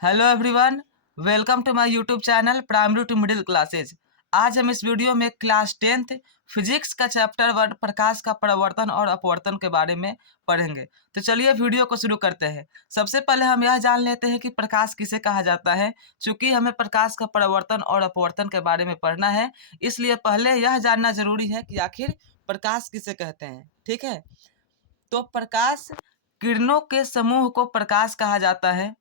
Hello everyone, welcome to my YouTube channel primary to middle classes. आज हम इस video में क्लास 10th फिजिक्स का चैप्टर 1 प्रकाश का परावर्तन और अपवर्तन के बारे में पढ़ेंगे। तो चलिए वीडियो को शुरू करते हैं। सबसे पहले हम यह जान लेते हैं कि प्रकाश किसे कहा जाता है। चूंकि हमें प्रकाश का परावर्तन और अपवर्तन के बारे में पढ़ना है, इसलिए पहले यह जानना जरूरी है कि आखिर प्रकाश किसे कहते हैं। ठीक है, तो प्रकाश किरणों के समूह को प्रकाश कहा जाता है।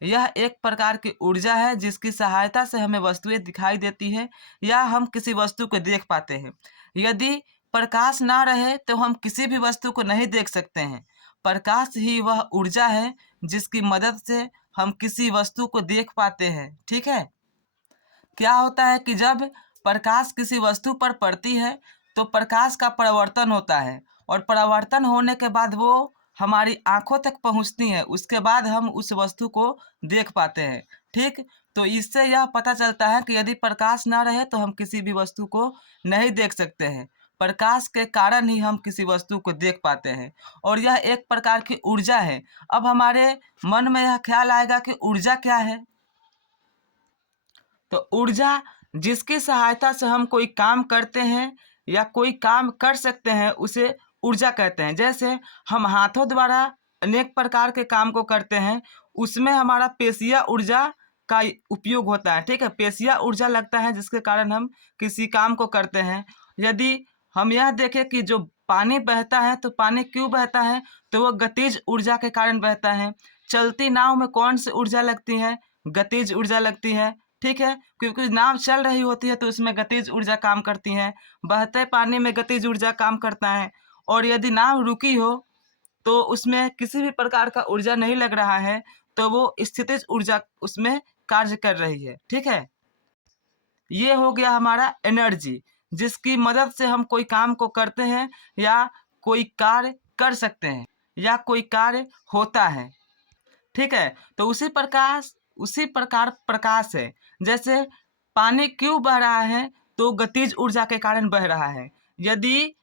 यह एक प्रकार की ऊर्जा है जिसकी सहायता से हमें वस्तुएं दिखाई देती हैं या हम किसी वस्तु को देख पाते हैं। यदि प्रकाश ना रहे तो हम किसी भी वस्तु को नहीं देख सकते हैं। प्रकाश ही वह ऊर्जा है जिसकी मदद से हम किसी वस्तु को देख पाते हैं। ठीक है, क्या होता है कि जब प्रकाश किसी वस्तु पर पड़ती है तो प्रकाश का परावर्तन होता है और परावर्तन होने के बाद वो हमारी आंखों तक पहुंचती है। उसके बाद हम उस वस्तु को देख पाते हैं। ठीक, तो इससे यह पता चलता है कि यदि प्रकाश ना रहे तो हम किसी भी वस्तु को नहीं देख सकते हैं। प्रकाश के कारण ही हम किसी वस्तु को देख पाते हैं और यह एक प्रकार की ऊर्जा है। अब हमारे मन में यह ख्याल आएगा कि ऊर्जा क्या है। तो ऊर्जा जिसकी सहायता से हम कोई काम करते हैं या कोई काम कर सकते हैं उसे ऊर्जा कहते हैं। जैसे हम हाथों द्वारा अनेक प्रकार के काम को करते हैं, उसमें हमारा पेशिया ऊर्जा का उपयोग होता है। ठीक है, पेशिया ऊर्जा लगता है जिसके कारण हम किसी काम को करते हैं। यदि हम यह देखें कि जो पानी बहता है तो पानी क्यों बहता है, तो वो गतिज ऊर्जा के कारण बहता है। चलती नाव में कौन सी ऊर्जा लगती है? गतिज ऊर्जा लगती है। ठीक है, क्योंकि नाव चल रही होती है तो उसमें गतिज ऊर्जा काम करती है। बहते पानी में गतिज ऊर्जा काम करता है। और यदि नाव रुकी हो तो उसमें किसी भी प्रकार का ऊर्जा नहीं लग रहा है तो वो स्थितिज ऊर्जा उसमें कार्य कर रही है। ठीक है, ये हो गया हमारा एनर्जी जिसकी मदद से हम कोई काम को करते हैं या कोई कार्य कर सकते हैं या कोई कार्य होता है। ठीक है, तो उसी प्रकार प्रकाश है। जैसे पानी क्यों बह रहा है, तो गतिज ऊर्जा के कारण बह रहा है। यदि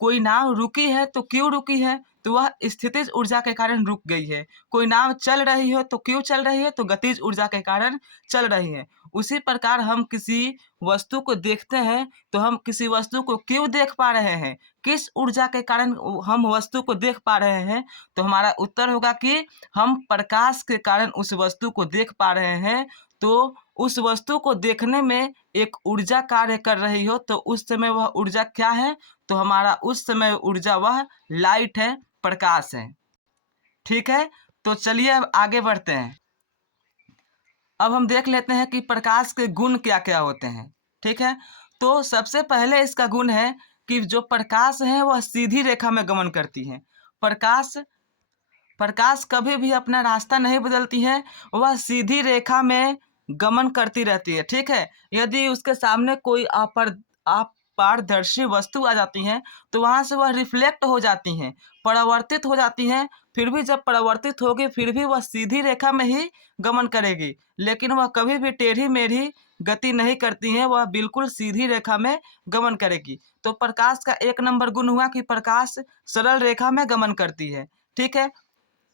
कोई नाव रुकी है तो क्यों रुकी है, तो वह स्थितिज ऊर्जा के कारण रुक गई है। कोई नाव चल रही हो तो क्यों चल रही है, तो गतिज ऊर्जा के कारण चल रही है। उसी प्रकार हम किसी वस्तु को देखते हैं तो हम किसी वस्तु को क्यों देख पा रहे हैं, किस ऊर्जा के कारण हम वस्तु को देख पा रहे हैं, तो हमारा उत्तर होगा कि हम प्रकाश के कारण उस वस्तु को देख पा रहे हैं। तो उस वस्तु को देखने में एक ऊर्जा कार्य कर रही हो तो उस समय वह ऊर्जा क्या है, तो हमारा उस समय ऊर्जा वह लाइट है, प्रकाश है। ठीक है, तो चलिए अब आगे बढ़ते हैं। अब हम देख लेते हैं कि प्रकाश के गुण क्या क्या होते हैं। ठीक है, तो सबसे पहले इसका गुण है कि जो प्रकाश है वह सीधी रेखा में गमन करती है। प्रकाश प्रकाश कभी भी अपना रास्ता नहीं बदलती है, वह सीधी रेखा में गमन करती रहती है। ठीक है, यदि उसके सामने कोई अपारदर्शी वस्तु आ जाती है तो वहाँ से वह रिफ्लेक्ट हो जाती हैं, परावर्तित हो जाती हैं। फिर भी जब परावर्तित होगी फिर भी वह सीधी रेखा में ही गमन करेगी, लेकिन वह कभी भी टेढ़ी मेढ़ी गति नहीं करती हैं, वह बिल्कुल सीधी रेखा में गमन करेगी। तो प्रकाश का एक नंबर गुण हुआ कि प्रकाश सरल रेखा में गमन करती है। ठीक है,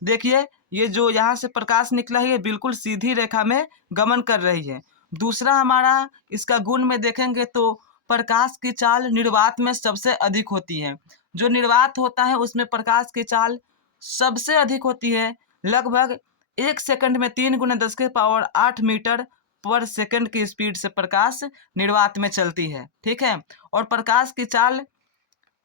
देखिए ये जो यहाँ से प्रकाश निकला है ये बिल्कुल सीधी रेखा में गमन कर रही है। दूसरा हमारा इसका गुण में देखेंगे तो प्रकाश की चाल निर्वात में सबसे अधिक होती है। जो निर्वात होता है उसमें प्रकाश की चाल सबसे अधिक होती है। लगभग 1 सेकंड में 3 × 10⁸ मीटर पर सेकंड की स्पीड से प्रकाश निर्वात में चलती है। ठीक है, और प्रकाश की चाल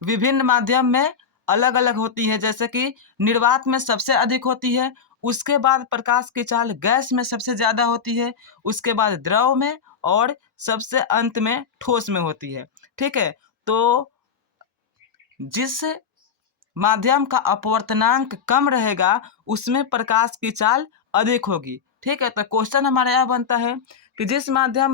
विभिन्न माध्यम में अलग अलग होती है। जैसे कि निर्वात में सबसे अधिक होती है, उसके बाद प्रकाश की चाल गैस में सबसे ज़्यादा होती है, उसके बाद द्रव में और सबसे अंत में ठोस में होती है। ठीक है, तो जिस माध्यम का अपवर्तनांक कम रहेगा उसमें प्रकाश की चाल अधिक होगी। ठीक है, तो क्वेश्चन हमारा यह बनता है कि जिस माध्यम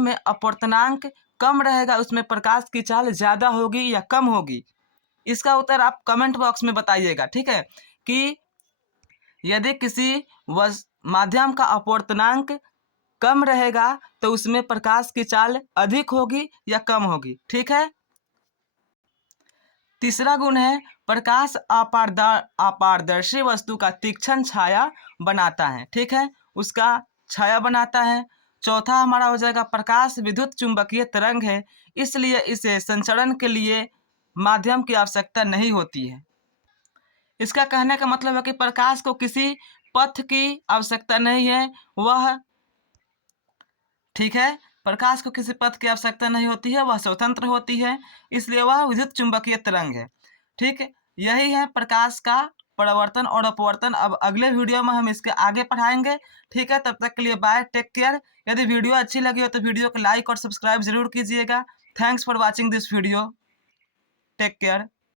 में अपवर्तनांक कम रहेगा उसमें प्रकाश की चाल ज़्यादा होगी या कम होगी। इसका उत्तर आप कमेंट बॉक्स में बताइएगा। ठीक है, कि यदि किसी माध्यम का अपवर्तनांक कम रहेगा तो उसमें प्रकाश की चाल अधिक होगी या कम होगी। ठीक है, तीसरा गुण है प्रकाश अपारदर्शी वस्तु का तीक्ष्ण छाया बनाता है। ठीक है, उसका छाया बनाता है। चौथा हमारा हो जाएगा प्रकाश विद्युत चुंबकीय तरंग है, इसलिए इसे संचरण के लिए माध्यम की आवश्यकता नहीं होती है। इसका कहने का मतलब है कि प्रकाश को किसी पथ की आवश्यकता नहीं है, वह ठीक है, प्रकाश को किसी पथ की आवश्यकता नहीं होती है, वह स्वतंत्र होती है, इसलिए वह विद्युत चुंबकीय तरंग है। ठीक है, यही है प्रकाश का परावर्तन और अपवर्तन। अब अगले वीडियो में हम इसके आगे पढ़ाएंगे। ठीक है, तब तक के लिए बाय, टेक केयर। यदि वीडियो अच्छी लगी हो तो वीडियो को लाइक और सब्सक्राइब जरूर कीजिएगा। Thanks for watching this video, take care.